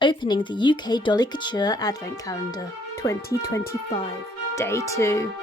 Opening the UK Dolly Couture Advent Calendar 2025, Day 2.